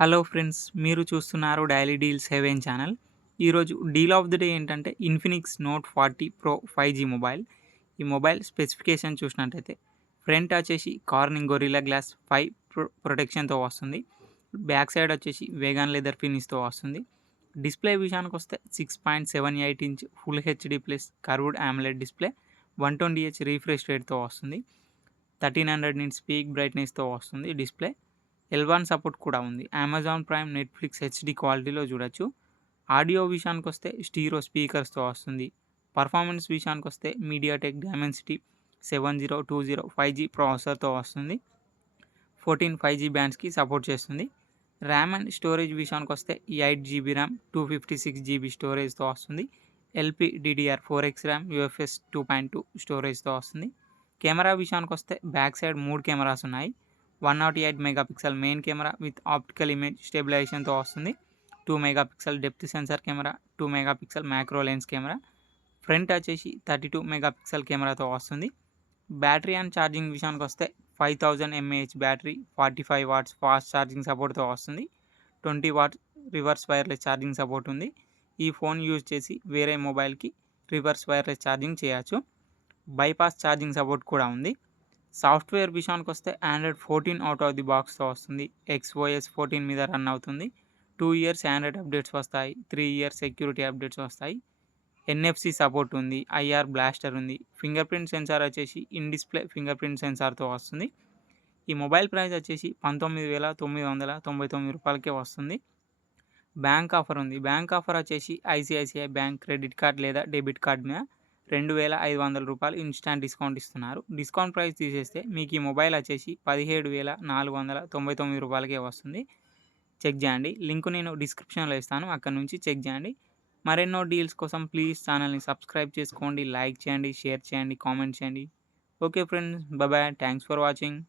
Hello friends, మీరు చూస్తున్నారు daily deals heaven channel. ఈరోజు డీల్ ఆఫ్ ది డే ఏంటంటే Infinix note 40 pro 5G mobile. ఈ మొబైల్ స్పెసిఫికేషన్ చూసినట్టయితే ఫ్రంట్ వచ్చేసి కార్నింగ్ గొరిల్లా గ్లాస్ 5 ప్రొటెక్షన్తో వస్తుంది. బ్యాక్ సైడ్ వచ్చేసి వేగాన్ లెదర్ ఫినిష్తో వస్తుంది. డిస్ప్లే విషయానికి వస్తే 6.78 inch full HD plus curved AMOLED display 120Hz refresh రేట్తో వస్తుంది. 1300 నిట్స్ పీక్ బ్రైట్నెస్తో వస్తుంది డిస్ప్లే. L1 సపోర్ట్ కూడా ఉంది. అమెజాన్ ప్రైమ్, నెట్‌ఫ్లిక్స్ హెచ్‌డి క్వాలిటీలో చూడొచ్చు. ఆడియో విషయానికొస్తే స్టీరియో స్పీకర్స్‌తో వస్తుంది. పర్ఫార్మెన్స్ విషయానికొస్తే మీడియాటెక్ డైమెన్సిటీ 7020 5G ప్రాసెసర్‌తో వస్తుంది. 14 5G బ్యాండ్స్‌కి సపోర్ట్ చేస్తుంది. ర్యామ్ అండ్ స్టోరేజ్ విషయానికొస్తే 8GB ర్యామ్, 256GB స్టోరేజ్‌తో వస్తుంది. LPDDR4X ర్యామ్, UFS 2.2 స్టోరేజ్‌తో వస్తుంది. కెమెరా విషయానికొస్తే బ్యాక్ సైడ్ 3 కెమెరాస్ ఉన్నాయి. 108 megapixel main camera with optical image స్టెబిలైజేషన్తో వస్తుంది. 2 megapixel depth sensor camera, 2 megapixel macro lens camera. Front వచ్చేసి 32 మెగాపిక్సెల్ కెమెరాతో వస్తుంది. బ్యాటరీ అండ్ ఛార్జింగ్ విషయానికి వస్తే 5000 mAh battery, 45 watts fast charging సపోర్ట్తో వస్తుంది. 20 watts reverse wireless charging support ఉంది. ఈ ఫోన్ యూజ్ చేసి వేరే మొబైల్కి రివర్స్ వైర్లెస్ ఛార్జింగ్ చేయొచ్చు. బైపాస్ ఛార్జింగ్ సపోర్ట్ కూడా ఉంది. సాఫ్ట్వేర్ విషయానికి వస్తే ఆండ్రాయిడ్ 14 అవుట్ ఆఫ్ ది బాక్స్తో వస్తుంది. XOS 14 మీద రన్ అవుతుంది. 2 ఇయర్స్ ఆండ్రాయిడ్ అప్డేట్స్ వస్తాయి. 3 ఇయర్స్ సెక్యూరిటీ అప్డేట్స్ వస్తాయి. NFC సపోర్ట్ ఉంది. IR బ్లాస్టర్ ఉంది. ఫింగర్ ప్రింట్ సెన్సార్ వచ్చేసి ఇన్ డిస్ప్లే ఫింగర్ ప్రింట్ సెన్సార్తో వస్తుంది. ఈ మొబైల్ ప్రైస్ వచ్చేసి 19,999 రూపాయలకే వస్తుంది. బ్యాంక్ ఆఫర్ ఉంది. బ్యాంక్ ఆఫర్ వచ్చేసి ICICI బ్యాంక్ క్రెడిట్ కార్డ్ లేదా డెబిట్ కార్డ్ మీద 2,500 రూపాయలు ఇన్స్టాంట్ డిస్కౌంట్ ఇస్తున్నారు. డిస్కౌంట్ ప్రైస్ తీసేస్తే మీకు ఈ మొబైల్ వచ్చేసి 17,499 రూపాయలకే వస్తుంది. చెక్ చేయండి. లింక్ నేను డిస్క్రిప్షన్లో ఇస్తాను, అక్కడ నుంచి చెక్ చేయండి. మరెన్నో డీల్స్ కోసం ప్లీజ్ ఛానల్ని సబ్స్క్రైబ్ చేసుకోండి, లైక్ చేయండి, షేర్ చేయండి, కామెంట్ చేయండి. Okay friends, bye. Thanks for watching.